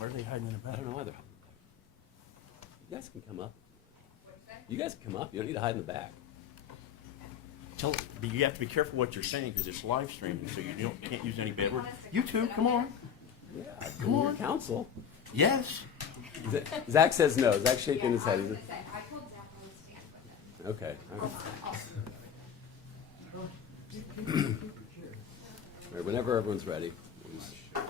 Why are they hiding in the I back? don't know either. You guys can come up. You guys can come up. You don't need to hide in the back. But you have to be careful what you're saying because it's live streaming, so you can't use any bad words. You too, come on. Yeah, Come on. Your counsel. Yes. Zach says no. Zach's shaking his I head. was gonna say, I told Zach I would stand with him. Okay. All right. I'll- All right, whenever everyone's ready, I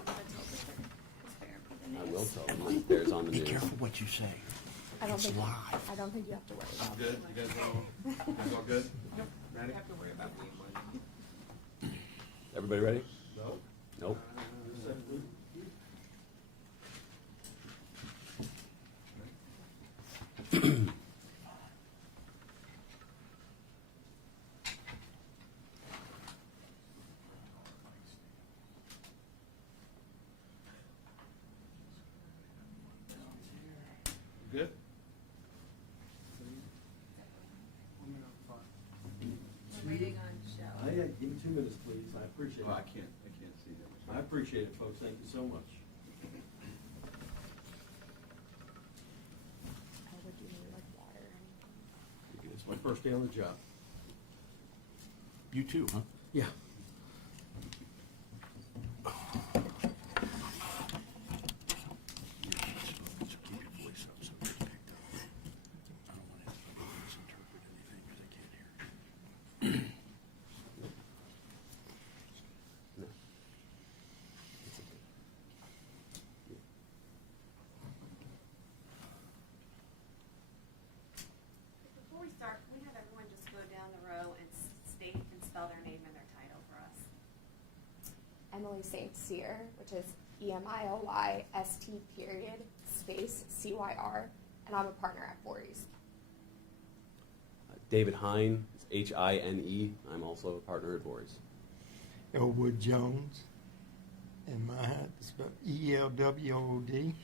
will tell them that there's on the Be news. careful what you say. I don't It's think live. I don't think you have to worry about it. Good? You guys all good? Ready? have to worry about me. Everybody ready? No. Nope. Good? We're waiting on Shell. Give me 2 minutes, please. I appreciate Well, it. I can't see that. I appreciate it, folks. Thank you so much. Would you need like water? It's my first day on the job. You too, huh? Yeah. Keep your voice up so it's picked up. I don't want anybody to misinterpret anything because they can't hear. Before we start, can we have everyone just go down the row and state and spell their name and their title for us? Emily St. Cyr, which is EMILYST period space CYR, and I'm a partner at Voorhees. David Hine, Hine. I'm also a partner at Voorhees. Elwood Jones, and my hat is spelled ELWOD.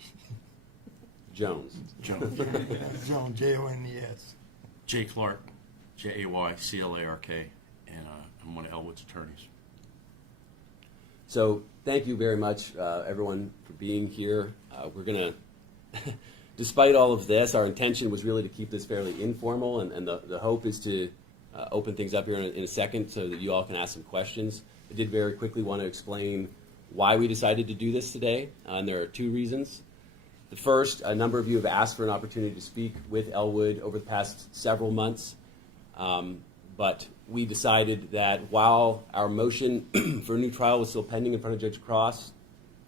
Jones. Jones. Jones, JONES. Jay Clark, JAYCLARK, and I'm one of Elwood's attorneys. So thank you very much, everyone, for being here. We're going to, despite all of this, our intention was really to keep this fairly informal, and the hope is to open things up here in a second so that you all can ask some questions. I did very quickly want to explain why we decided to do this today, and there are 2 reasons. The first, a number of you have asked for an opportunity to speak with Elwood over the past several months, but we decided that while our motion for a new trial was still pending in front of Judge Cross,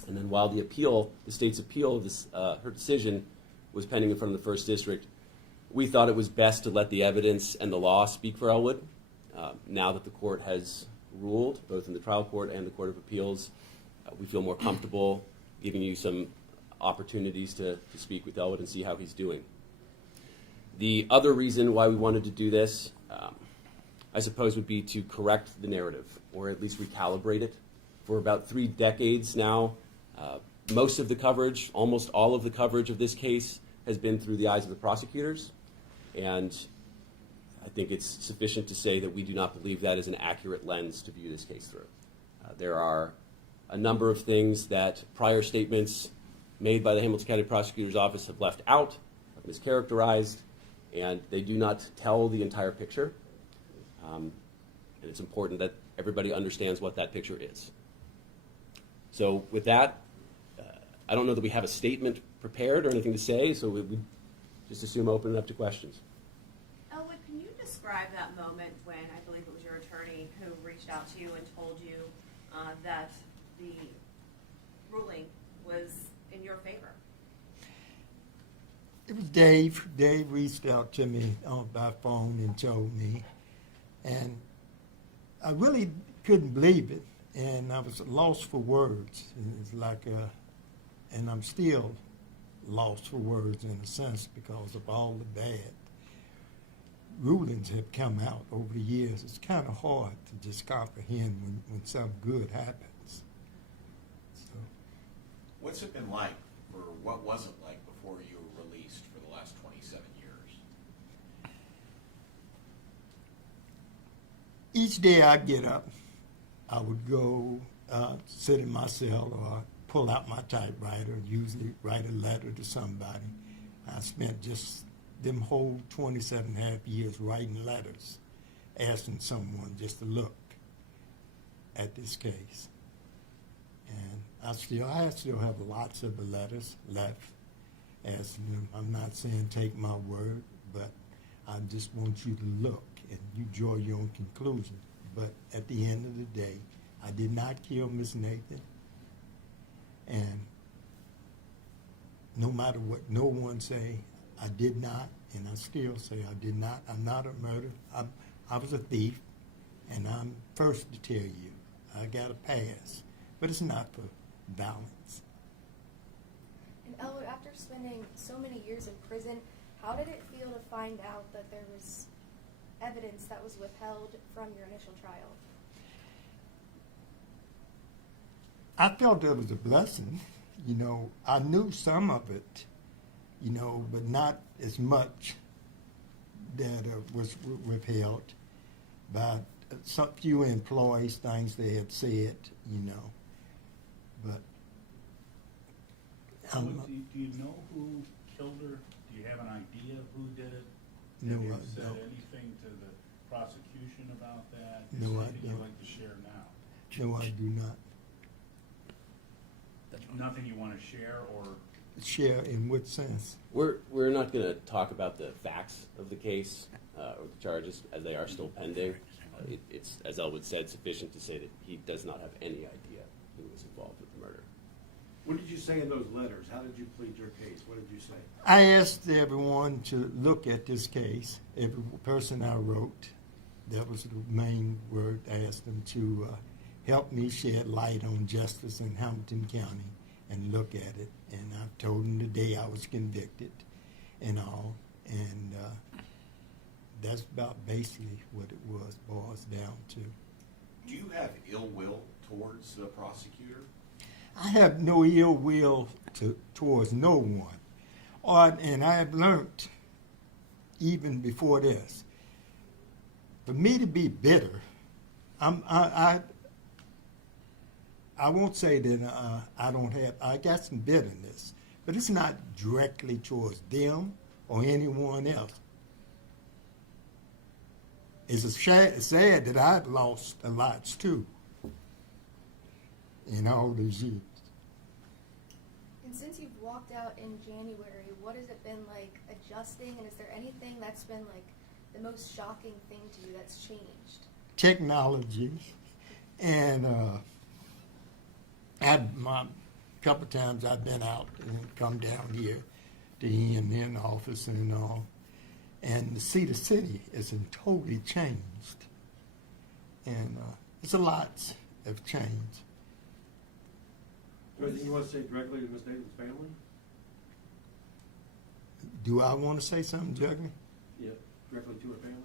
and then while the state's appeal of this, her decision was pending in front of the First District, we thought it was best to let the evidence and the law speak for Elwood. Now that the court has ruled, both in the trial court and the Court of Appeals, we feel more comfortable giving you some opportunities to speak with Elwood and see how he's doing. The other reason why we wanted to do this, I suppose, would be to correct the narrative, or at least recalibrate it. For about 3 decades now, most of the coverage, almost all of the coverage of this case has been through the eyes of the prosecutors, and I think it's sufficient to say that we do not believe that is an accurate lens to view this case through. There are a number of things that prior statements made by the Hamilton County Prosecutor's Office have left out, have mischaracterized, and they do not tell the entire picture. And it's important that everybody understands what that picture is. So with that, I don't know that we have a statement prepared or anything to say, so we just assume open it up to questions. Elwood, can you describe that moment when I believe it was your attorney who reached out to you and told you that the ruling was in your favor? It was Dave. Dave reached out to me by phone and told me. And I really couldn't believe it. And I was lost for words. It's like and I'm still lost for words in a sense because of all the bad rulings have come out over the years. It's kind of hard to just comprehend when something good happens. So, What's it been like, or what was it like before you were released for the last 27 years? each day I get up, I would go sit in my cell or pull out my typewriter, usually write a letter to somebody. I spent just them whole 27.5 years writing letters, asking someone just to look at this case. And I still have lots of the letters left, asking them. I'm not saying take my word, but I just want you to look and you draw your own conclusion. But at the end of the day, I did not kill Miss Nathan. And no matter what no one say, I did not, and I still say I did not. I'm not a murderer. I was a thief, and I'm first to tell you, I got a pass, but it's not for violence. And Elwood, after spending so many years in prison, how did it feel to find out that there was evidence that was withheld from your initial trial? I felt it was a blessing. You know, I knew some of it, you know, but not as much that was withheld by some few employees, things they had said, you know. But Do you know who killed her? Do you have an idea of who did it? No, Have you I said don't. anything to the prosecution about that? Is No, there I anything don't. you'd like to share now? no, I do not Nothing you want to share, or share in what sense. We're not going to talk about the facts of the case or the charges as they are still pending. It's, as Elwood said, sufficient to say that he does not have any idea who was involved with the murder. What did you say in those letters? How did you plead your case? What did you say? I asked everyone to look at this case. Every person I wrote, that was the main word. I asked them to help me shed light on justice in Hamilton County and look at it. And I told them the day I was convicted and all. And that's about basically what it boils down to. Do you have ill will towards the prosecutor? I have no ill will towards no one. And I have learned, even before this, for me to be bitter, I won't say that I got some bitterness, but it's not directly towards them or anyone else. It's sad that I've lost a lot too in all these years. And since you've walked out in January, what has it been like adjusting? And is there anything that's been like the most shocking thing to you that's changed? Technology, and a couple of times I've been out and come down here to the office and all, and to see the city is totally changed, and it's a lot of change. Anything you want to say directly to Ms. Nathan's family? Do I want to say something, Juggy? Yeah, directly to her family?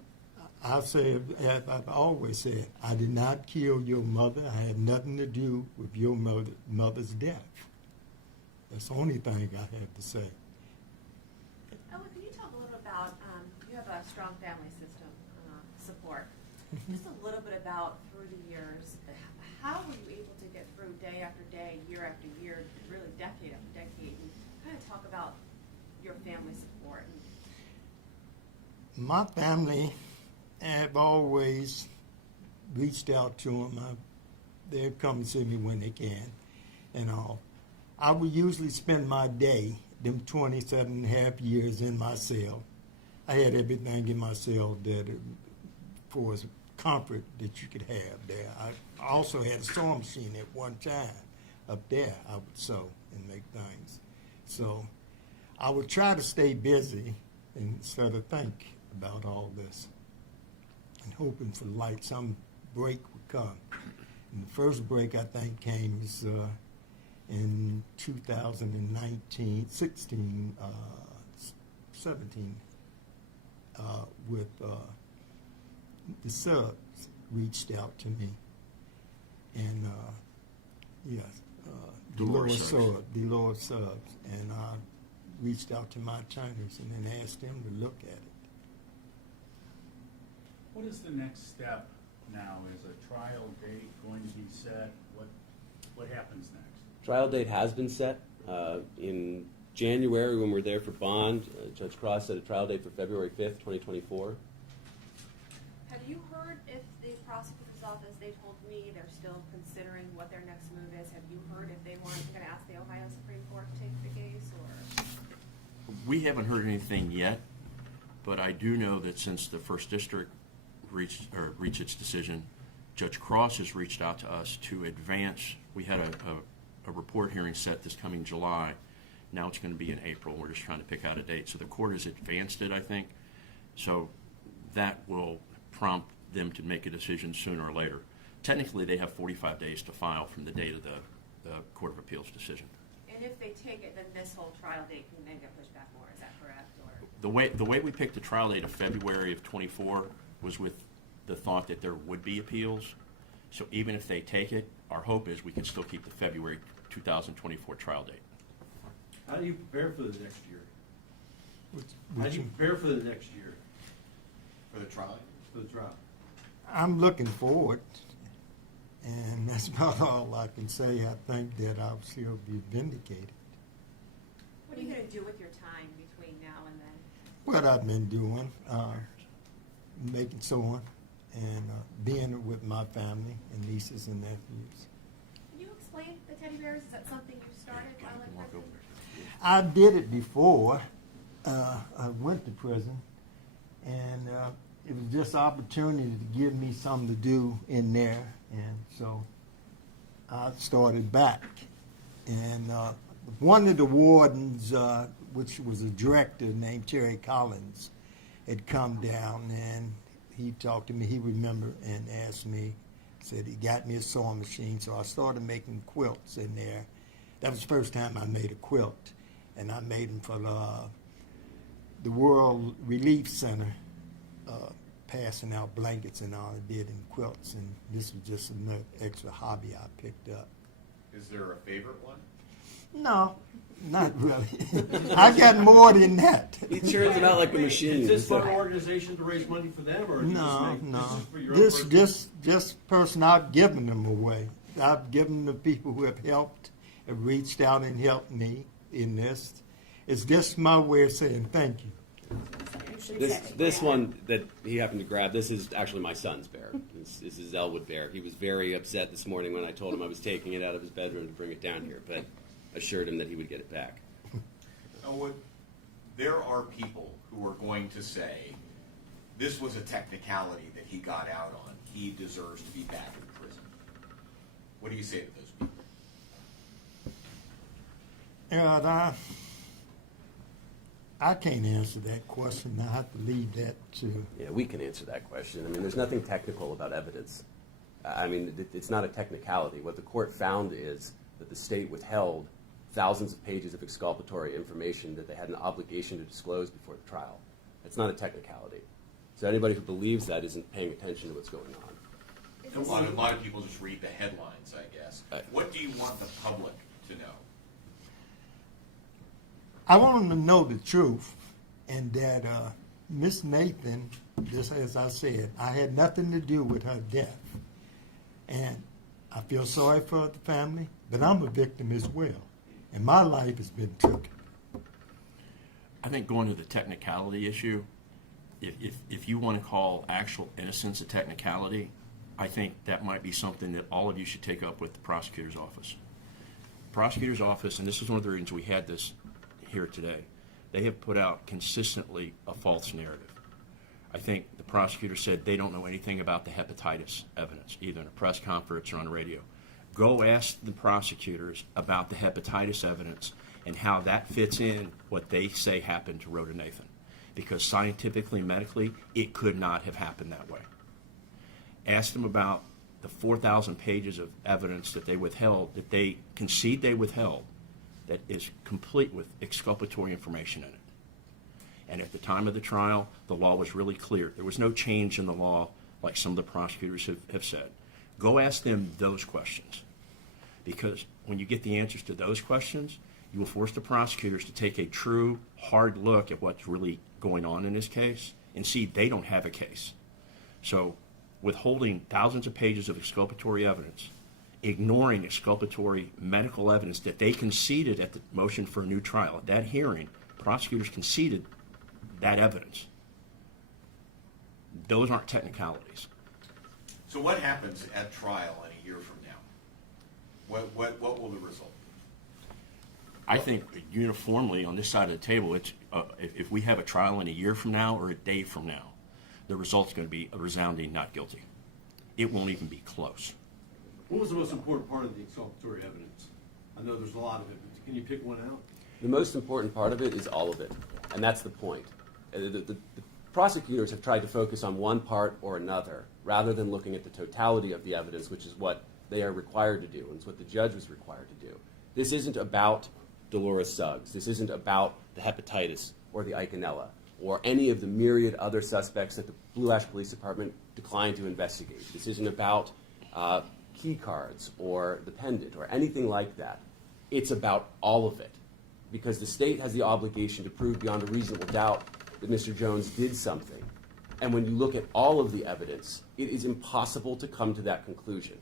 I'll say, as I've always said, I did not kill your mother. I had nothing to do with your mother's death. That's the only thing I have to say. Elwood, can you talk a little about, you have a strong family system support. Just a little bit about through the years, how were you able to get through day after day, year after year, really decade after decade, and kind of talk about your family support? My family have always reached out to them. They come and see me when they can and all. I would usually spend my day, them 27.5 years in my cell. I had everything in my cell that for comfort that you could have there. I also had a sewing machine at one time up there. I would sew and make things. So I would try to stay busy instead of think about all this and hoping for some break would come. And the first break I think came was in 2019, 16, 17, with the subs reached out to me, and Dolores Dolores Subs, and I reached out to my attorneys and then asked them to look at it. what is the next step now? Is a trial date going to be set? What happens next? Trial date has been set. In January, when we were there for bond, Judge Cross set a trial date for February 5th, 2024. Have you heard if the prosecutor's office, they told me they're still considering what their next move is. Have you heard if they weren't going to ask the Ohio Supreme Court to take the case, or? We haven't heard anything yet, but I do know that since the First District reached its decision, Judge Cross has reached out to us to advance. We had a report hearing set this coming July. Now it's going to be in April. We're just trying to pick out a date. So the court has advanced it, I think. So that will prompt them to make a decision sooner or later. Technically, they have 45 days to file from the date of the Court of Appeals decision. And if they take it, then this whole trial date can then get pushed back more. Is that correct? Or The way we picked the trial date of February of 24 was with the thought that there would be appeals. So even if they take it, our hope is we can still keep the February 2024 trial date. How do you prepare for the next year? How Which do you prepare for the next year, For the trial? for the trial? I'm looking forward, and that's about all I can say. I think that I'll still be vindicated. what are you going to do with your time between now and then? What I've been doing, making sewing and being with my family and nieces and nephews. Can you explain the teddy bears? Is that something you started while in Walk prison? over. I did it before. I went to prison, and it was just opportunity to give me something to do in there, and so I started back. And one of the wardens, which was a director named Terry Collins, had come down, and he talked to me. He remembered and asked me, said he got me a sewing machine, so I started making quilts in there. That was the first time I made a quilt, and I made them for the World Relief Center, passing out blankets and all. I did in quilts, and this was just another extra hobby I picked up. Is there a favorite one? No, not really. I got more than that. He churns them out like a machine. Is this for an organization to raise money for them, or do you No, just make, no. this is for your This own personal- just person, I've given them away. I've given the people who have helped, have reached out and helped me in this. It's just my way of saying thank you. This one that he happened to grab, this is actually my son's bear. This is Elwood bear. He was very upset this morning when I told him I was taking it out of his bedroom to bring it down here, but assured him that he would get it back. Elwood, there are people who are going to say, this was a technicality that he got out on. He deserves to be back in prison. What do you say to those people? And I can't answer that question. I have to leave that to. Yeah, we can answer that question. I mean, there's nothing technical about evidence. I mean, it's not a technicality. What the court found is that the state withheld thousands of pages of exculpatory information that they had an obligation to disclose before the trial. It's not a technicality. So anybody who believes that isn't paying attention to what's going on. A lot of people just read the headlines, I guess. What do you want the public to know? I want them to know the truth, and that Miss Nathan, just as I said, I had nothing to do with her death. And I feel sorry for the family, but I'm a victim as well. And my life has been taken. I think going to the technicality issue, if you want to call actual innocence a technicality, I think that might be something that all of you should take up with the prosecutor's office. Prosecutor's office, and this is one of the reasons we had this here today, they have put out consistently a false narrative. I think the prosecutor said they don't know anything about the hepatitis evidence, either in a press conference or on radio. Go ask the prosecutors about the hepatitis evidence and how that fits in what they say happened to Rhoda Nathan. Because scientifically, medically, it could not have happened that way. Ask them about the 4,000 pages of evidence that they withheld, that they concede they withheld, that is complete with exculpatory information in it. And at the time of the trial, the law was really clear. There was no change in the law like some of the prosecutors have said. Go ask them those questions. Because when you get the answers to those questions, you will force the prosecutors to take a true, hard look at what's really going on in this case and see they don't have a case. So withholding thousands of pages of exculpatory evidence ignoring exculpatory medical evidence that they conceded at the motion for a new trial. At that hearing, prosecutors conceded that evidence. Those aren't technicalities. So what happens at trial in a year from now? What will the result be? I think uniformly on this side of the table, it's if we have a trial in a year from now or a day from now, the result's going to be a resounding not guilty. It won't even be close. What was the most important part of the exculpatory evidence? I know there's a lot of it, but can you pick one out? The most important part of it is all of it, and that's the point. The prosecutors have tried to focus on one part or another, rather than looking at the totality of the evidence, which is what they are required to do, and it's what the judge was required to do. This isn't about Dolores Suggs. This isn't about the hepatitis or the Eikenella or any of the myriad other suspects that the Blue Ash Police Department declined to investigate. This isn't about key cards or the pendant or anything like that. It's about all of it, because the state has the obligation to prove beyond a reasonable doubt that Mr. Jones did something. And when you look at all of the evidence, it is impossible to come to that conclusion.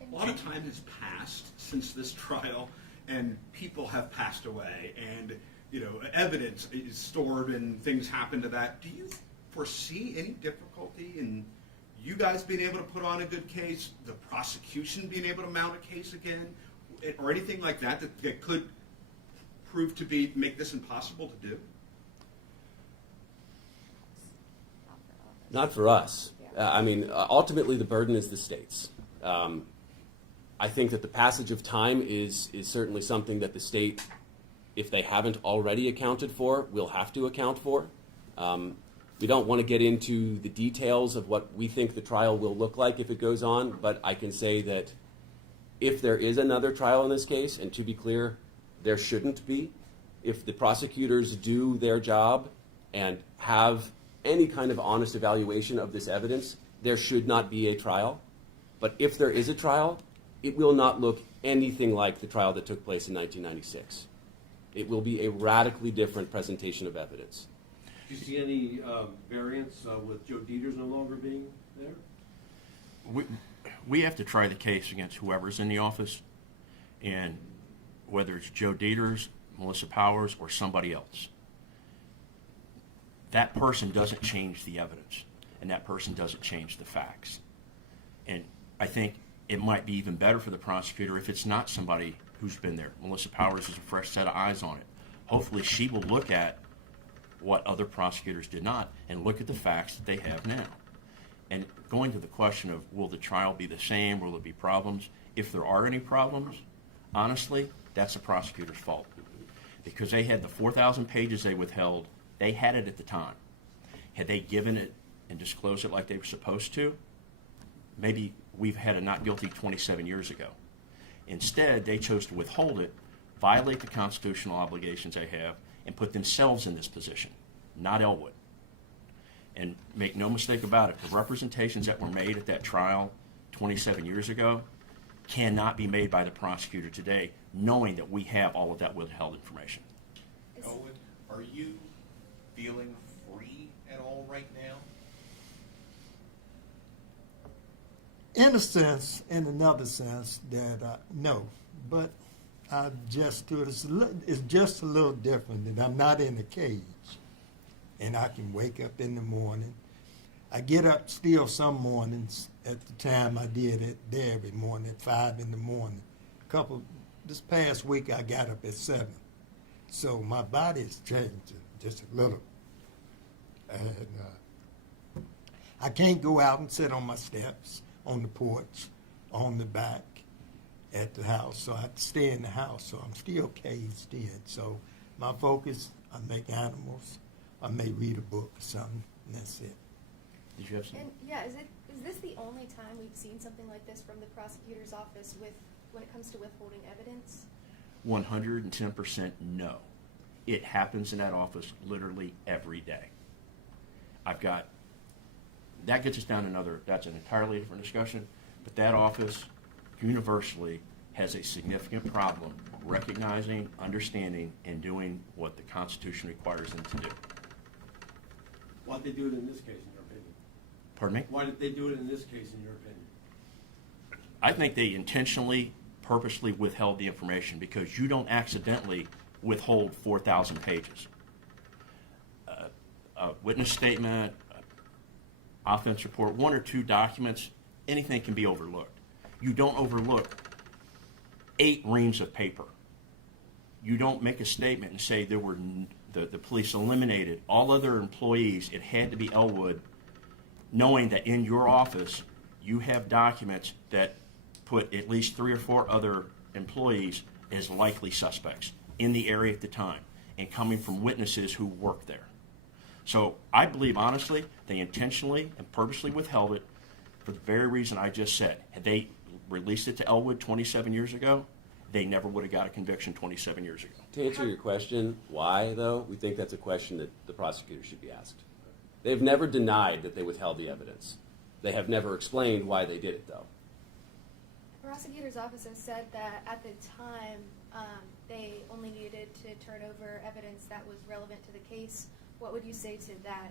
A lot of time has passed since this trial, and people have passed away, and evidence is stored, and things happen to that. Do you foresee any difficulty in you guys being able to put on a good case, the prosecution being able to mount a case again, or anything like that that could prove to make this impossible to do? Not for us. Ultimately, the burden is the state's. I think that the passage of time is certainly something that the state, if they haven't already accounted for, will have to account for. We don't want to get into the details of what we think the trial will look like if it goes on, but I can say that if there is another trial in this case, and to be clear, there shouldn't be, if the prosecutors do their job and have any kind of honest evaluation of this evidence, there should not be a trial. But if there is a trial, it will not look anything like the trial that took place in 1996. It will be a radically different presentation of evidence. Do you see any variance with Joe Dieters no longer being there? We have to try the case against whoever's in the office, and whether it's Joe Dieters, Melissa Powers, or somebody else. That person doesn't change the evidence, and that person doesn't change the facts. And I think it might be even better for the prosecutor if it's not somebody who's been there. Melissa Powers is a fresh set of eyes on it. Hopefully she will look at what other prosecutors did not and look at the facts that they have now. And going to the question of will the trial be the same, will there be problems? If there are any problems, honestly, that's the prosecutor's fault. Because they had the 4,000 pages they withheld, they had it at the time. Had they given it and disclosed it like they were supposed to, maybe we've had a not guilty 27 years ago. Instead, they chose to withhold it, violate the constitutional obligations they have, and put themselves in this position, not Elwood. And make no mistake about it, the representations that were made at that trial 27 years ago cannot be made by the prosecutor today, knowing that we have all of that withheld information. Elwood, are you feeling free at all right now? In a sense, in another sense, that no, but I just do it. It's just a little different that I'm not in a cage, and I can wake up in the morning. I get up still some mornings at the time I did it there every morning at 5 in the morning. This past week I got up at 7, so my body is changing just a little, and I can't go out and sit on my steps, on the porch, on the back at the house. So I have to stay in the house. So I'm still caged in. So my focus, I make animals. I may read a book or something, and that's it. Did you have something? And yeah, is this the only time we've seen something like this from the prosecutor's office when it comes to withholding evidence? 110% no. It happens in that office literally every day. That gets us down that's an entirely different discussion, but that office universally has a significant problem recognizing, understanding, and doing what the Constitution requires them to do. Why did they do it in this case, in your opinion? Pardon me? Why did they do it in this case, in your opinion? I think they intentionally, purposely withheld the information because you don't accidentally withhold 4,000 pages. A witness statement, offense report, one or two documents, anything can be overlooked. You don't overlook 8 reams of paper. You don't make a statement and say there were the police eliminated all other employees. It had to be Elwood, knowing that in your office you have documents that put at least 3 or 4 other employees as likely suspects in the area at the time and coming from witnesses who worked there. So I believe, honestly, they intentionally and purposely withheld it for the very reason I just said. Had they released it to Elwood 27 years ago, they never would have got a conviction 27 years ago. To answer your question, why, though, we think that's a question that the prosecutor should be asked. They've never denied that they withheld the evidence. They have never explained why they did it, though. The prosecutor's office has said that at the time they only needed to turn over evidence that was relevant to the case. What would you say to that?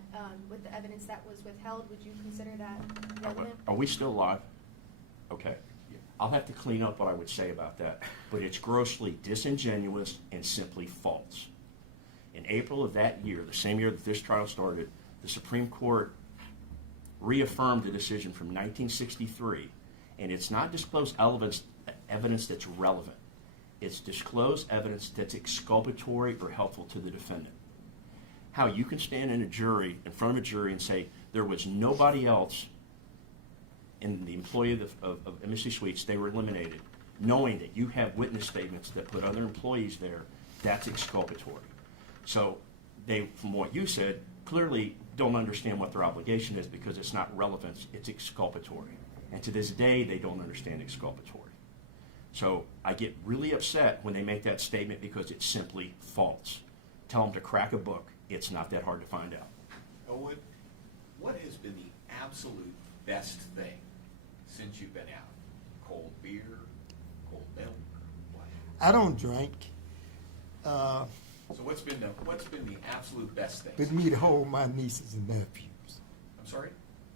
With the evidence that was withheld, would you consider that relevant? Are we still live? Okay. I'll have to clean up what I would say about that, but it's grossly disingenuous and simply false. In April of that year, the same year that this trial started, the Supreme Court reaffirmed the decision from 1963, and it's not disclosed evidence that's relevant. It's disclosed evidence that's exculpatory or helpful to the defendant. How you can stand in front of a jury and say there was nobody else in the employee of Embassy Suites, they were eliminated, knowing that you have witness statements that put other employees there, that's exculpatory. So they, from what you said, clearly don't understand what their obligation is because it's not relevant, it's exculpatory. And to this day, they don't understand exculpatory. So I get really upset when they make that statement because it's simply false. Tell them to crack a book. It's not that hard to find out. Elwood, what has been the absolute best thing since you've been out? Cold beer, cold milk, what? I don't drink. So what's been the absolute best thing? For me to hold my nieces and nephews. I'm sorry?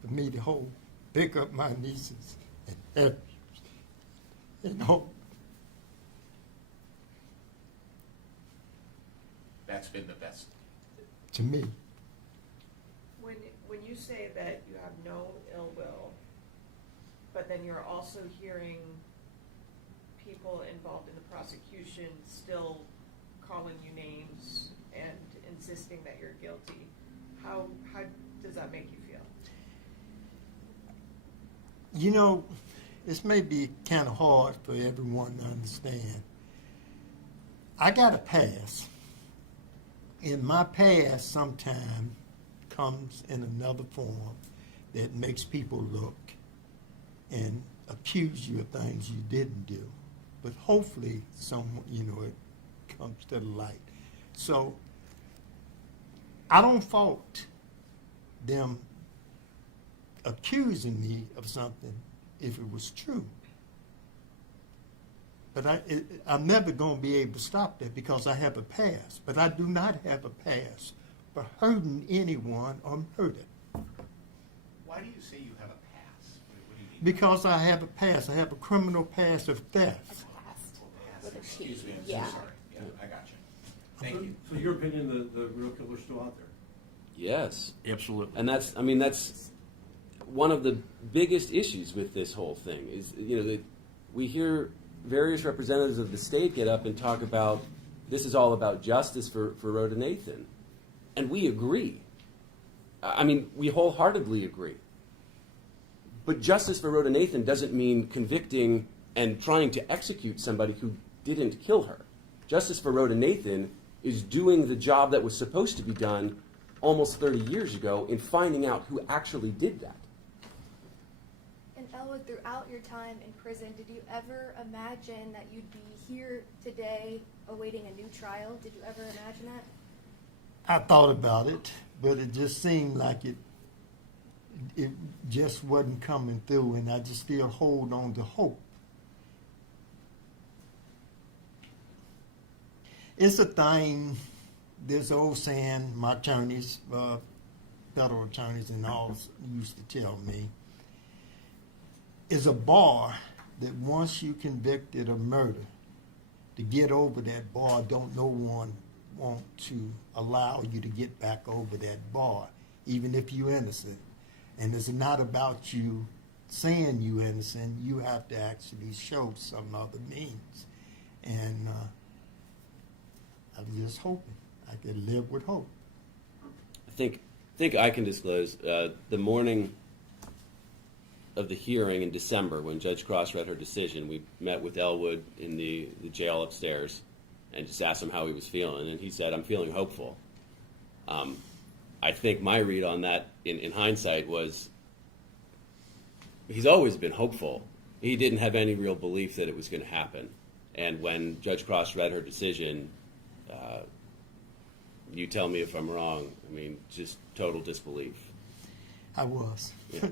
For me to pick up my nieces and nephews and hold. That's been the best. To me. When you say that you have no ill will, but then you're also hearing people involved in the prosecution still calling you names and insisting that you're guilty, how does that make you feel? You know, this may be kind of hard for everyone to understand. I got a pass. In my past, sometimes comes in another form that makes people look and accuse you of things you didn't do. But hopefully, it comes to the light. So I don't fault them accusing me of something if it was true. But I'm never going to be able to stop that because I have a past. But I do not have a past for hurting anyone or murder. Why do you say you have a pass? What do you mean? Because I have a past. I have a criminal past of theft. Pass. With a T. Excuse me, I'm Yeah. so sorry. Yeah, I got you. Thank you. So your opinion, the real killer's still out there? Yes. Absolutely. And that's one of the biggest issues with this whole thing is, that we hear various representatives of the state get up and talk about this is all about justice for Rhoda Nathan. And we agree. We wholeheartedly agree. But justice for Rhoda Nathan doesn't mean convicting and trying to execute somebody who didn't kill her. Justice for Rhoda Nathan is doing the job that was supposed to be done almost 30 years ago in finding out who actually did that. And Elwood, throughout your time in prison, did you ever imagine that you'd be here today awaiting a new trial? Did you ever imagine that? I thought about it, but it just seemed like it just wasn't coming through, and I just still hold on to hope. It's a thing, this old saying, my attorneys, federal attorneys and all used to tell me, is a bar that once you convicted of murder, to get over that bar, don't no one want to allow you to get back over that bar, even if you're innocent. And it's not about you saying you innocent. You have to actually show some other means. And I'm just hoping I can live with hope. I think I can disclose the morning of the hearing in December, when Judge Cross read her decision, we met with Elwood in the jail upstairs and just asked him how he was feeling, and he said, "I'm feeling hopeful." I think my read on that in hindsight was he's always been hopeful. He didn't have any real belief that it was going to happen. And when Judge Cross read her decision, you tell me if I'm wrong, I mean, just total disbelief. I was. Yeah.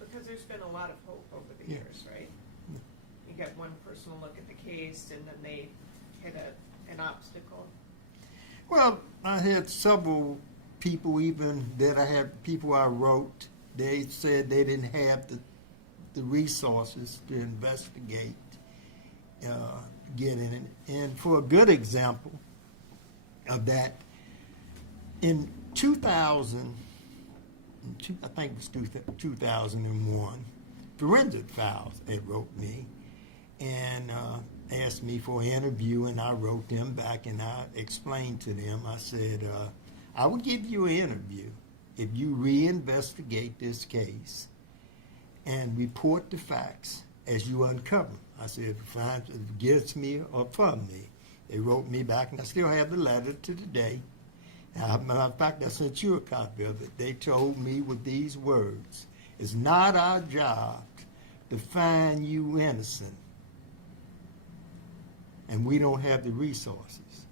Because there's been a lot of hope over the Yeah. years, right? You get one personal look at the case, and then they hit an obstacle. Well, I had several people, even that I had people I wrote, they said they didn't have the resources to investigate, get in it. And for a good example of that, in 2000, I think it was 2001, Forensic Files had wrote me and asked me for an interview, and I wrote them back and I explained to them, I said, I will give you an interview if you reinvestigate this case and report the facts as you uncover them. I said, if it finds against me or from me. They wrote me back, and I still have the letter to today. As a matter of fact, I sent you a copy of it. They told me with these words, "It's not our job to find you innocent, and we don't have the resources."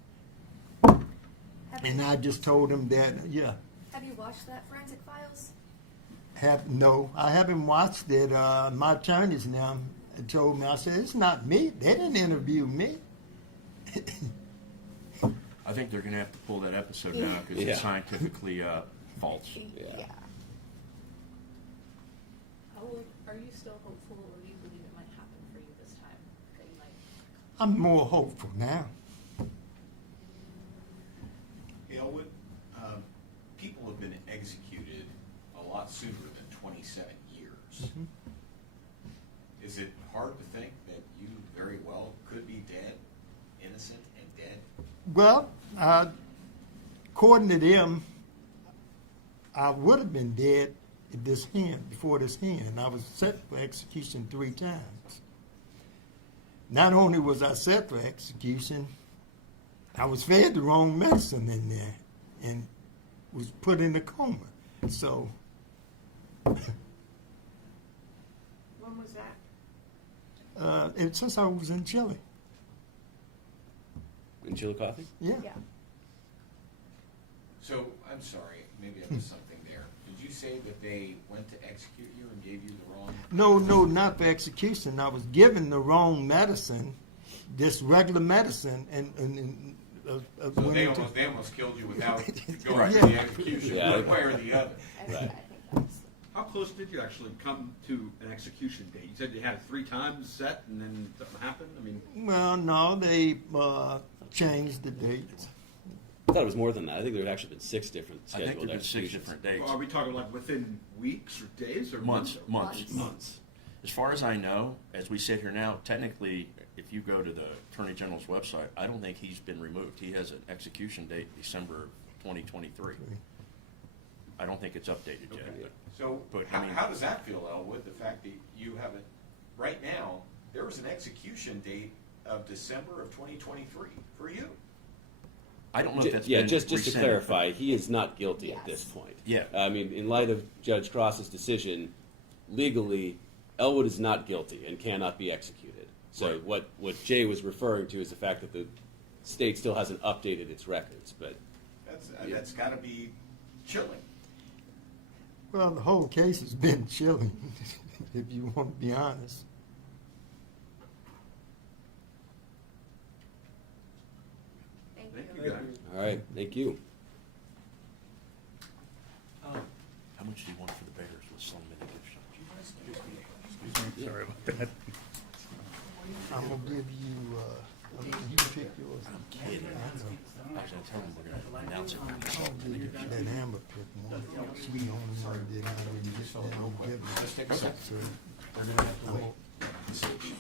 And I just told them that, yeah. Have you watched that Forensic Files? No, I haven't watched it. My attorneys now told me, I said, it's not me. They didn't interview me. I think they're going to have to pull that episode down because Yeah. it's scientifically false. Yeah. Are you still hopeful, or do you believe it might happen for you this time? That you might... I'm more hopeful now. Elwood, people have been executed a lot sooner than 27 years. Is it hard to think that you very well could be dead, innocent and dead? Well, according to them, I would have been dead if before this hand. I was set for execution 3 times. Not only was I set for execution, I was fed the wrong medicine in there and was put in a coma. So, When was that? since I was in Chile. In Chillicothe? Yeah. Yeah. So, I'm sorry, maybe I missed something there. Did you say that they went to execute you and gave you the wrong? No, not for execution. I was given the wrong medicine, just regular medicine, and So went they into- almost killed you without going Right. to the execution, Yeah. one way or the other. I think that's... How close did you actually come to an execution date? You said you had it 3 times set, and then something happened? I mean, Well, no, they changed the dates. I thought it was more than that. I think there had actually been 6 different I think scheduled there have been 6 executions. different dates. are we talking like within weeks or days or Months. Months. As far as I know, as we sit here now, technically, if you go to the Attorney General's website, I don't think he's been removed. He has an execution date December of 2023. I don't think it's updated yet. Okay. So, But, how, I mean- how does that feel, Elwood, the fact that you haven't, right now, there was an execution date of December of 2023 for you? I don't know if that's Yeah, been just to rescinded. clarify, he is not guilty at Yes. this point. Yeah. I mean, in light of Judge Cross's decision, legally, Elwood is not guilty and cannot be executed. So Right. what Jay was referring to is the fact that the state still hasn't updated its records. But That's got to be chilling. Well, the whole case has been chilling, if you want to be honest. Thank Thank you. you, guys. all right, thank you. How much do you want for the Bears with some mini gift shop? Sorry about that. I'm gonna give you, you pick yours. I'm kidding. Actually, I told him we're gonna announce it. I'll give you that Amber pick one. She the only one that I would get down and give it. Let's take a So, second. We're gonna have to I'm wait. gonna-